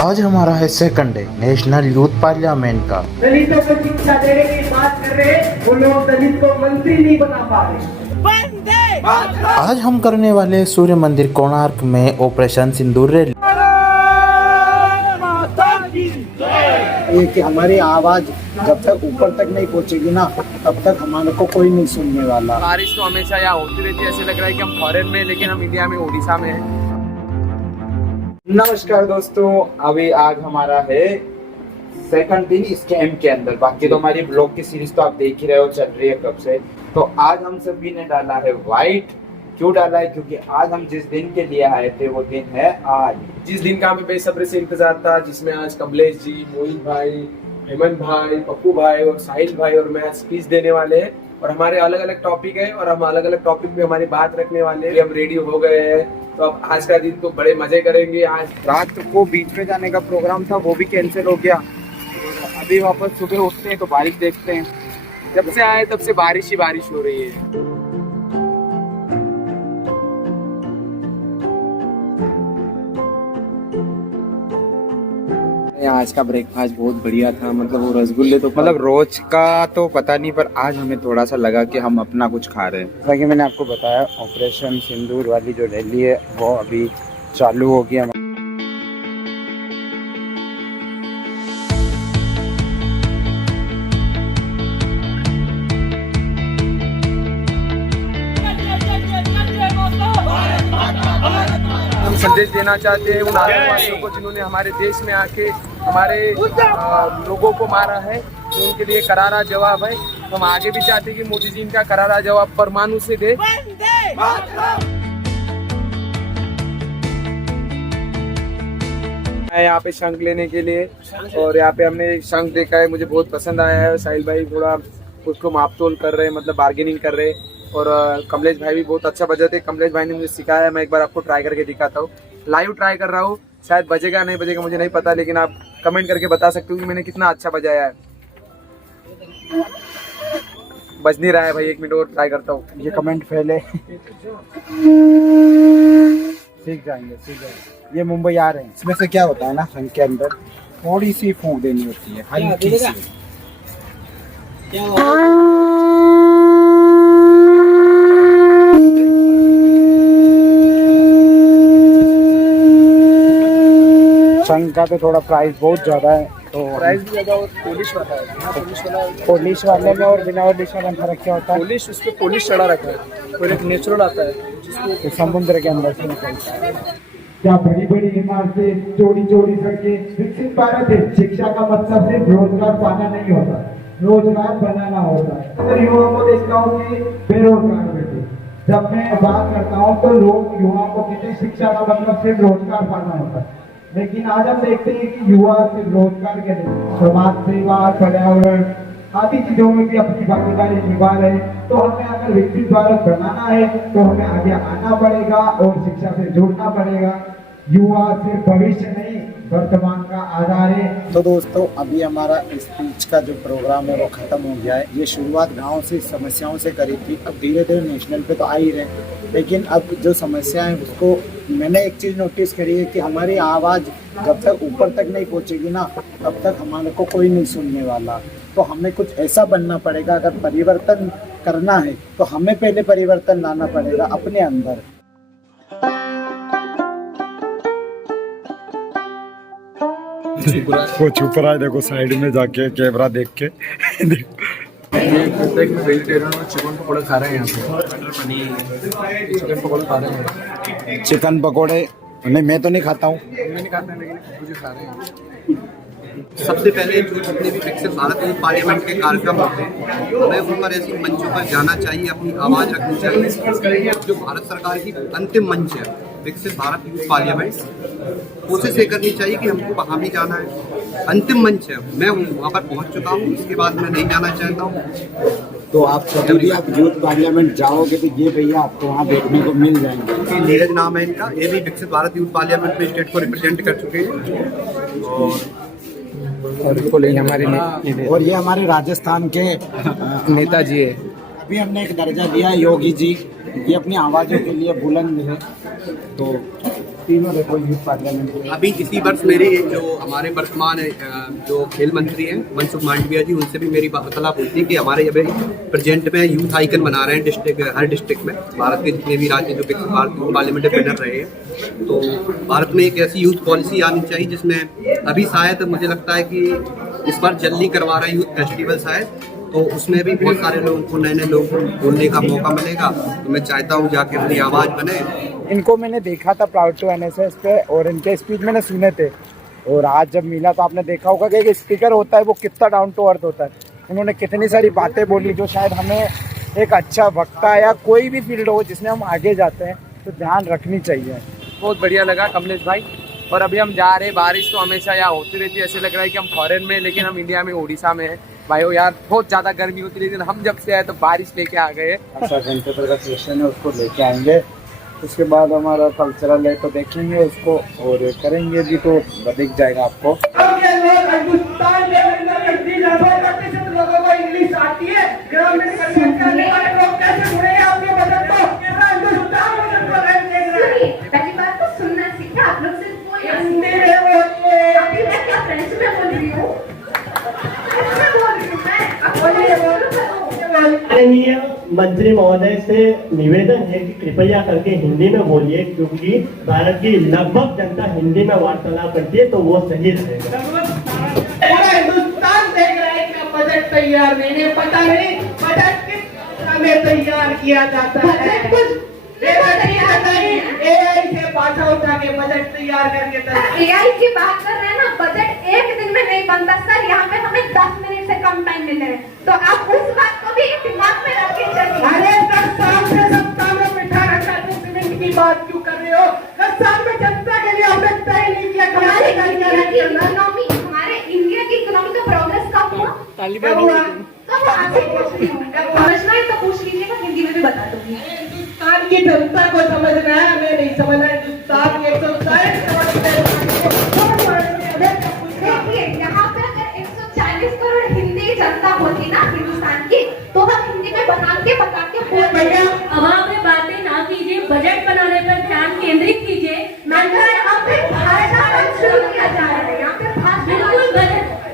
आज हमारा है second day national youth parliament का। दलितों को शिक्षा देने की बात कर रहे हैं, वो लोग दलित को मंत्री नहीं बना पा रहे। आज हम करने वाले सूर्य मंदिर कोणार्क में ऑपरेशन सिंदूर रैली। ये कि हमारी आवाज जब तक ऊपर तक नहीं पहुंचेगी ना, तब तक हमारे को कोई नहीं सुनने वाला। बारिश तो हमेशा यहाँ होती रहती है, ऐसे लग रहा है कि हम फॉरेन में, लेकिन हम इंडिया में, उड़ीसा में हैं। नमस्कार दोस्तों, अभी आज हमारा है सेकंड दिन इस कैंप के अंदर। बाकी तो हमारी ब्लॉग की सीरीज तो आप देख ही रहे हो, चल रही है कब से। तो आज हम सभी ने डाला है व्हाइट। क्यों डाला है? क्योंकि आज हम जिस दिन के लिए आए थे वो दिन है आज, जिस दिन का हमें बेसब्री से इंतजार था, जिसमें आज कमलेश जी, मोहित भाई, हेमंत भाई, पप्पू भाई और साहिल भाई और मैं स्पीच देने वाले हैं। और हमारे अलग अलग टॉपिक है और हम अलग अलग टॉपिक में हमारी बात रखने वाले हैं। हम रेडी हो गए हैं, तो अब आज का दिन तो बड़े मजे करेंगे। आज रात को बीच में जाने का प्रोग्राम था, वो भी कैंसिल हो गया। अभी वापस सुबह उठते हैं तो बारिश देखते हैं। जब से आए तब से बारिश ही बारिश हो रही है। आज का ब्रेकफास्ट बहुत बढ़िया था। मतलब वो रसगुल्ले तो मतलब रोज का तो पता नहीं, पर आज हमें थोड़ा सा लगा कि हम अपना कुछ खा रहे हैं। जैसा कि मैंने आपको बताया, ऑपरेशन सिंदूर वाली जो रैली है वो अभी चालू हो गया। हम संदेश देना चाहते हैं उन आतंकवादियों को जिन्होंने हमारे देश में आके हमारे लोगों को मारा है, तो उनके लिए करारा जवाब है। तो हम आगे भी चाहते हैं कि मोदी जी इनका करारा जवाब परमाणु से दे। मैं यहाँ पे शंख लेने के लिए, और यहाँ पे हमने शंख देखा है, मुझे बहुत पसंद आया है। साहिल भाई थोड़ा उसको मापतोल कर रहे हैं, मतलब बार्गेनिंग कर रहे हैं। और कमलेश भाई भी बहुत अच्छा बजाते हैं। कमलेश भाई ने मुझे सिखाया है, मैं एक बार आपको ट्राई करके दिखाता हूँ। लाइव ट्राई कर रहा हूँ, शायद बजेगा नहीं बजेगा मुझे नहीं पता, लेकिन आप कमेंट करके बता सकते हो कि मैंने कितना अच्छा बजाया है। बज नहीं रहा है भाई, 1 मिनट और ट्राई करता हूँ। ये कमेंट पहले सीख जाएंगे। ये मुंबई आ रहे हैं। इसमें से क्या होता है ना, शंख के अंदर थोड़ी सी फूंक देनी होती है, हल्की सी। शंख का तो थोड़ा प्राइस बहुत ज्यादा है, तो प्राइस भी ज्यादा और पॉलिश वाला है। पॉलिश वाले में और बिना पॉलिश वाले में फर्क क्या होता है? पॉलिश, उस पर पॉलिश चढ़ा रखा है और एक नेचुरल आता है तो समुद्र के अंदर से निकलता है। क्या बड़ी बड़ी इमारतें, चौड़ी चौड़ी सड़कें, विकसित भारत है। शिक्षा का मतलब सिर्फ रोजगार पाना नहीं होता, रोजगार बनाना होता है। अगर युवाओं को देखता हूँ कि बेरोजगार बैठे, जब मैं बात करता हूँ तो लोग युवाओं को कहते हैं शिक्षा का मतलब सिर्फ रोजगार पाना होता है। लेकिन आज हम देखते हैं कि युवा सिर्फ रोजगार के नहीं, समाज सेवा, पर्यावरण आदि चीजों में भी अपनी भागीदारी निभा रहे हैं। तो हमें अगर विकसित भारत बनाना है तो हमें आगे आना पड़ेगा और शिक्षा से जुड़ना पड़ेगा। युवा सिर्फ भविष्य नहीं, वर्तमान का आधार है। तो दोस्तों, अभी हमारा स्पीच का जो प्रोग्राम है वो खत्म हो गया है। ये शुरुआत गांव से समस्याओं से करी थी, अब धीरे धीरे नेशनल पे तो आ ही रहे। लेकिन अब जो समस्या है उसको मैंने एक चीज़ नोटिस करी है कि हमारी आवाज़ जब तक ऊपर तक नहीं पहुंचेगी ना, तब तक हमारे को कोई नहीं सुनने वाला। तो हमें कुछ ऐसा बनना पड़ेगा। अगर परिवर्तन करना है तो हमें पहले परिवर्तन लाना पड़ेगा अपने अंदर। वो छुप रहा है, देखो साइड में जाके कैमरा देख के। वेजिटेरियन और चिकन पकौड़े खा रहे हैं। यहाँ पे चिकन पकौड़े खा रहे हैं। चिकन पकोड़े नहीं, मैं तो नहीं खाता हूँ। मैं नहीं खाता, लेकिन मुझे खा रहे हैं। सबसे पहले जो जितने भी विकसित भारत में पार्लियामेंट के कार्यक्रम होते हैं, हमें उन पर ऐसी मंचों पर जाना चाहिए, अपनी आवाज़ रखनी चाहिए। जो भारत सरकार की अंतिम मंच है, विकसित भारत यूथ पार्लियामेंट, कोशिश ये करनी चाहिए कि हमको वहाँ भी जाना है। अंतिम मंच है, मैं वहाँ पर पहुँच चुका हूँ, इसके बाद मैं नहीं जाना चाहता हूँ। तो आप जब भी आप यूथ पार्लियामेंट जाओगे तो ये भैया आपको वहाँ देखने को मिल जाएंगे। नीरज नाम है इनका, ये भी विकसित भारत यूथ पार्लियामेंट में स्टेट को रिप्रेजेंट कर चुके हैं। और इनको लेंगे हमारे और ये हमारे राजस्थान के नेताजी है। अभी हमने एक दर्जा दिया है योगी जी, ये अपनी आवाज़ों के लिए बुलंद है। तो तीनों देखो यूथ पार्लियामेंट। अभी इसी वर्ष मेरी जो हमारे वर्तमान जो खेल मंत्री हैं मनसुख मांडविया जी, उनसे भी मेरी वार्तालाप हुई थी कि हमारे अभी प्रेजेंट में यूथ आइकन बना रहे हैं डिस्ट्रिक्ट, हर डिस्ट्रिक्ट में भारत के जितने भी राज्य जो भारत यूथ पार्लियामेंट विनर रहे हैं। तो भारत में एक ऐसी यूथ पॉलिसी आनी चाहिए जिसमें अभी शायद मुझे लगता है कि इस बार जल्दी करवा रहा है यूथ फेस्टिवल शायद, तो उसमें भी बहुत सारे लोगों को, नए नए लोगों को बोलने का मौका मिलेगा। तो मैं चाहता हूँ जाके अपनी आवाज़ बने। इनको मैंने देखा था प्राउड टू एनएसएस पे और इनके स्पीच मैंने सुने थे, और आज जब मिला तो आपने देखा होगा कि एक स्पीकर होता है वो कितना डाउन टू अर्थ होता है। उन्होंने कितनी सारी बातें बोली जो शायद हमें एक अच्छा वक्ता या कोई भी फील्ड हो जिसमें हम आगे जाते हैं तो ध्यान रखनी चाहिए। बहुत बढ़िया लगा कमलेश भाई। और अभी हम जा रहे हैं, बारिश तो हमेशा यहाँ होती रहती है, ऐसे लग रहा है कि हम फॉरेन में, लेकिन हम इंडिया में उड़ीसा में है। भाई हो यार बहुत ज़्यादा गर्मी होती है, लेकिन हम जब से आए तो बारिश लेके आ गए। अच्छा घंटे का सेशन है, उसको लेके आएंगे। उसके बाद हमारा कल्चरल है तो देखेंगे उसको और करेंगे भी, तो दिख जाएगा आपको। लोगों को इंग्लिश आती है, ग्रामीण कल्याण करने वाले लोग कैसे जुड़े हैं आपके बजट को? पहली बात तो सुनना सीखा आप लोग से। हिंदी में बोलिए। अभी मैं क्या फ्रेंच में बोल रही हूँ? माननीय मंत्री महोदय से निवेदन है कि कृपया करके हिंदी में बोलिए, क्योंकि भारत की लगभग जनता हिंदी में वार्तालाप करती है, तो वो सही रहेगा। पूरा हिंदुस्तान देख रहा है कि बजट तैयार नहीं है, पता नहीं बजट किस समय तैयार किया जाता है। AI से भाषा उठा के बजट तैयार करके AI की बात कर रहे हैं ना, बजट एक दिन में नहीं बनता सर। यहाँ पे हमें 10 मिनट से कम टाइम मिले हैं, तो आप उस बात को भी दिमाग में रख के चलिए। अरे 10 साल से सत्ता में बिठा रखा है, सीमेंट की बात क्यों कर रहे हो? 10 साल में जनता के लिए आपने तय नहीं किया। हमारे इंडिया की इकोनॉमी का प्रोग्रेस कब हुआ? समझना है तो पूछ लीजिएगा, हिंदी में भी बता दूंगी। हिंदुस्तान की जनता को समझना है, हमें नहीं समझना। हिंदुस्तान के 140 देखिए यहाँ पे अगर 140 करोड़ हिंदी जनता होती ना हिंदुस्तान की, तो हम हिंदी में बता के अब आप बातें ना कीजिए, बजट बनाने पर ध्यान केंद्रित कीजिए। भाषा शुरू किया जा रहा है यहाँ पे,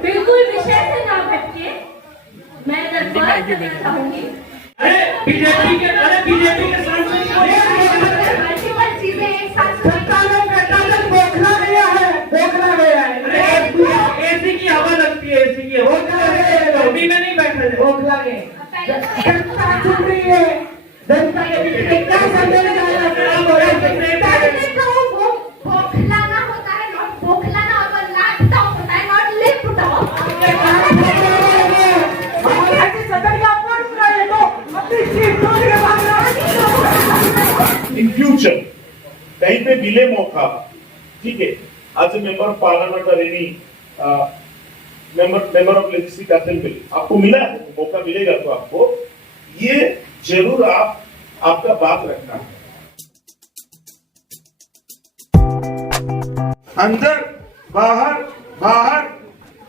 बिल्कुल विषय से ना भटके। मैं दरख्वास्त करना चाहूंगी। बीजेपी के मल्टीपल चीजें एक साथ बोखला गया है। एसी की हवा लगती है, एसी की गर्मी में नहीं बैठे थे, बोखला गए। जनता सुन रही है, जनता के बीच क्या संदेश बोखलाना होता है, नॉट बोखलाना होता है, लैपटॉप होता है, नॉट लैपटॉप। इन फ्यूचर कहीं पे मिले मौका, ठीक है, आज मेंबर ऑफ पार्लियामेंट और any member of legislative assembly आपको मिला है, मौका मिलेगा तो आपको ये जरूर आपका बात रखना है। अंदर बाहर, बाहर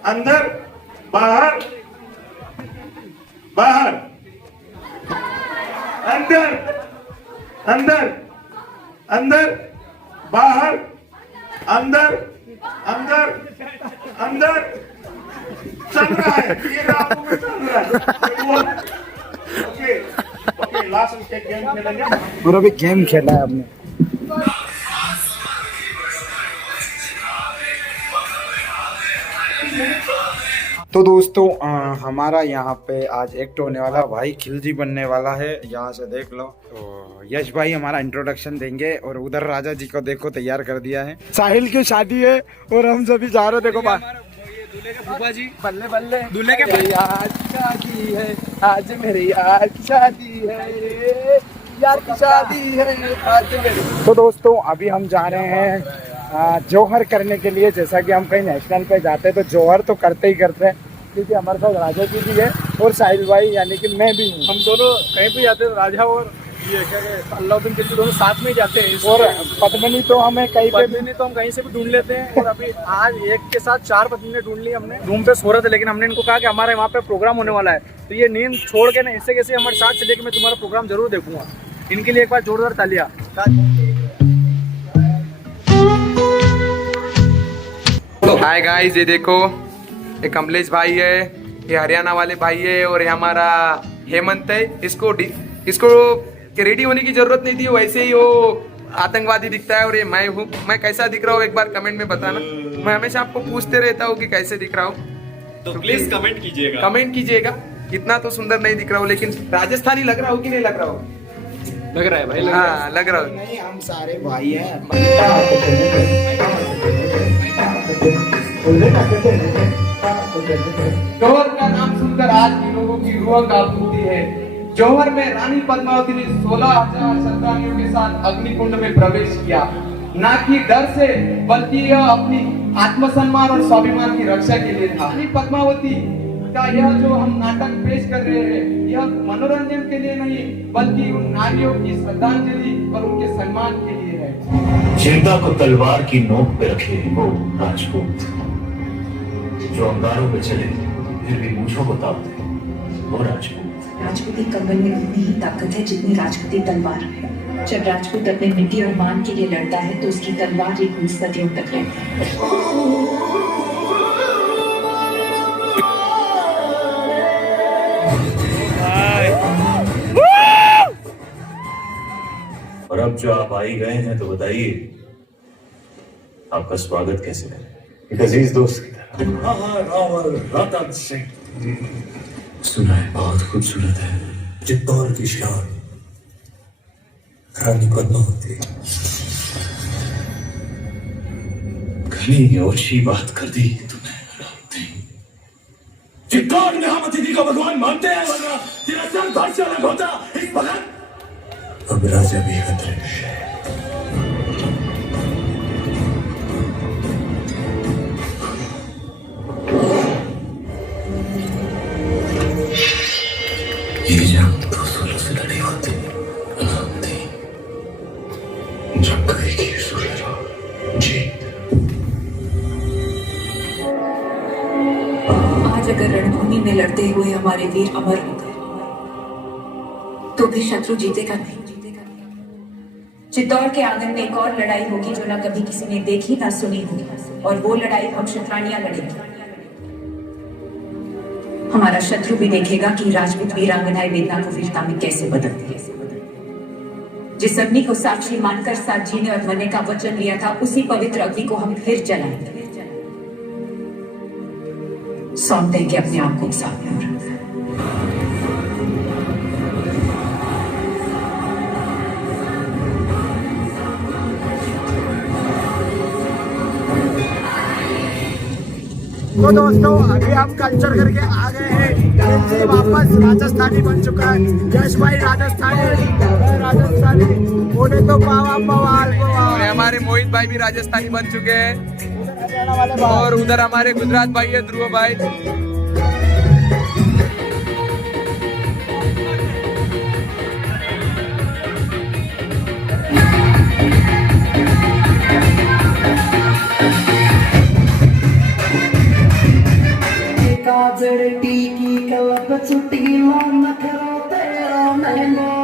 अंदर, बाहर बाहर, अंदर अंदर अंदर, बाहर, अंदर अंदर अंदर, चल रहा है ये रातों में चल रहा है। ओके ओके, लास्ट गेम खेलेंगे और अभी गेम खेला है हमने। तो दोस्तों हमारा यहाँ पे आज एक्ट होने वाला, भाई खिलजी बनने वाला है, यहाँ से देख लो। तो यश भाई हमारा इंट्रोडक्शन देंगे और उधर राजा जी को देखो तैयार कर दिया है। साहिल की शादी है और हम सभी जा रहे, देखो फूफा जी बल्ले बल्ले दूल्हे के यार शादी है आज, मेरे यार की शादी है, यार की शादी है आज मेरे। तो दोस्तों अभी हम जा रहे हैं जोहर करने के लिए। जैसा कि हम कहीं नेशनल पे जाते हैं तो जोहर तो करते ही करते हैं, क्योंकि हमारे साथ राजा जी भी है और साहिल भाई यानी कि मैं भी हूँ। हम दोनों कहीं भी जाते हैं, राजा और ये क्या अल्लाउद्दीन खिलजी दोनों साथ में जाते हैं। और पद्मिनी तो हमें कहीं पे पद्मिनी तो हम कहीं से भी ढूंढ लेते हैं। और अभी आज एक के साथ 4 पत्नी ढूंढ ली हमने। रूम पे सो रहे थे, लेकिन हमने इनको कहा कि हमारे वहाँ पे प्रोग्राम होने वाला है, तो ये नींद छोड़ के ना ऐसे कैसे हमारे साथ चले कि मैं तुम्हारा प्रोग्राम जरूर देखूंगा। इनके लिए एक बार जोरदार तालियां। हाय गाइस, ये देखो, ये कमलेश भाई है, ये हरियाणा वाले भाई है, और ये हमारा हेमंत है। इसको रेडी होने की जरूरत नहीं थी, वैसे ही वो आतंकवादी दिखता है। और ये मैं हूँ। मैं कैसा दिख रहा हूँ एक बार कमेंट में बताना। मैं हमेशा आपको पूछते रहता हूँ कि कैसे दिख रहा हूँ, तो प्लीज कमेंट कीजिएगा। कमेंट कीजिएगा। इतना तो सुंदर नहीं दिख रहा हूँ, लेकिन राजस्थानी लग रहा हूँ कि नहीं लग रहा हूँ? लग रहा है भाई, हाँ लग रहा हूँ। नहीं, हम सारे भाई हैं। जौहर का नाम सुनकर आज के लोगों की रूह कांपती है। जौहर में रानी पद्मावती ने 16,000 श्रद्धालुओं के साथ अग्निकुंड में प्रवेश किया, ना कि डर से, बल्कि यह अपनी आत्मसम्मान और स्वाभिमान की रक्षा के लिए था। रानी पद्मावती का यह जो हम नाटक पेश कर रहे हैं, यह मनोरंजन के लिए नहीं, बल्कि उन नारियों की श्रद्धांजलि और उनके सम्मान के लिए है। चिंता को तलवार की नोक पे रखे वो राजपूत, जो अंगारों पे चले फिर भी मूंछों को ताप दे, वो राजपूत। राजपूती कंगन में उतनी ही ताकत है जितनी राजपूती तलवार में। जब राजपूत अपने मिट्टी और मान के लिए लड़ता है तो उसकी तलवार एक सदियों तक रहती है। और अब जो आप आई गए हैं तो बताइए आपका स्वागत कैसे करें? एक अजीज दोस्त की तरह। रावल रतन सिंह, सुना है बहुत खूबसूरत है। चित्तौड़ की शान रानी पद्मावती। घनी ओछी बात कर दी तुम्हें। चित्तौड़ में हम अतिथि का भगवान मानते हैं, वरना तेरा सर धड़ से अलग होता। एक भगत अब राजा भी खतरे में है। ये जंग तो सूर्य से लड़ी होती, जंग करेगी सूर्य जीत। आज अगर रणभूमि में लड़ते हुए हमारे वीर अमर हो गए, तो भी शत्रु जीतेगा नहीं। चित्तौड़ के आंगन में एक और लड़ाई होगी जो ना कभी किसी ने देखी ना सुनी होगी, और वो लड़ाई हम क्षत्रियानियां लड़ेंगे। हमारा शत्रु भी देखेगा कि राजपूत वीरांगनाएं वेदना को वीरता में कैसे बदलती है। जिस अग्नि को साक्षी मानकर साथ जीने और मरने का वचन लिया था, उसी पवित्र अग्नि को हम फिर जलाएंगे। सौंप देंगे अपने आप को सामने। तो दोस्तों, अभी हम कल्चर करके आ गए हैं। जी वापस राजस्थानी बन चुका है। यश भाई राजस्थानी बोले तो पावा पवाल। हमारे मोहित भाई भी राजस्थानी बन चुके हैं, और उधर हमारे गुजरात भाई है ध्रुव भाई। की कलब छुट्टी मान करो तेरा महंगो।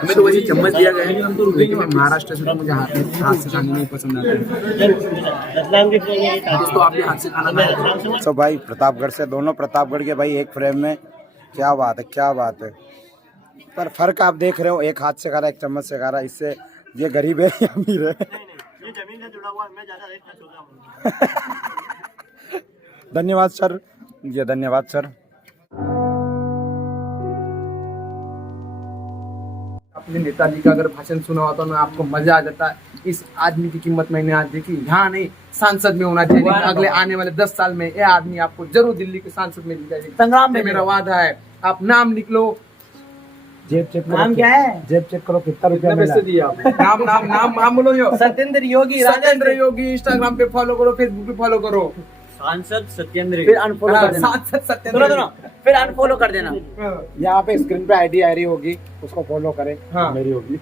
हमें तो वैसे चम्मच दिया गया है, लेकिन मैं महाराष्ट्र से, मुझे हाथ से खाने नहीं पसंद आता है। तो आप भी हाथ से खाना। तो भाई प्रतापगढ़ से, दोनों प्रतापगढ़ के भाई एक फ्रेम में। क्या बात है, क्या बात है। पर फर्क आप देख रहे हो, एक हाथ से खा रहा है, एक चम्मच से खा रहा है। इससे ये गरीब है या अमीर है? ये जमीन से जुड़ा हुआ है, मैं ज्यादा रेट का सोच रहा हूं। धन्यवाद सर, ये धन्यवाद सर। अपने नेताजी का अगर भाषण सुना होता ना, आपको मजा आ जाता। इस आदमी की कीमत मैंने आज देखी। यहाँ नहीं, सांसद में होना चाहिए। अगले आने वाले 10 साल में ये आदमी आपको जरूर दिल्ली के सांसद में दिखाई देगा। संग्राम में मेरा वादा है। आप नाम लिख लो। जेब चेक करो, नाम क्या है? जेब चेक करो कितना रुपया मिला। नाम नाम नाम नाम बोलो यो। सत्येंद्र योगी। सत्येंद्र योगी। इंस्टाग्राम पे फॉलो करो, फेसबुक पे फॉलो करो। सांसद सत्येंद्र, फिर अनफॉलो कर देना। सांसद सत्येंद्र, फिर अनफॉलो कर देना। यहाँ पे स्क्रीन पे आईडी आ रही होगी, उसको फॉलो करें। हाँ। मेरी होगी।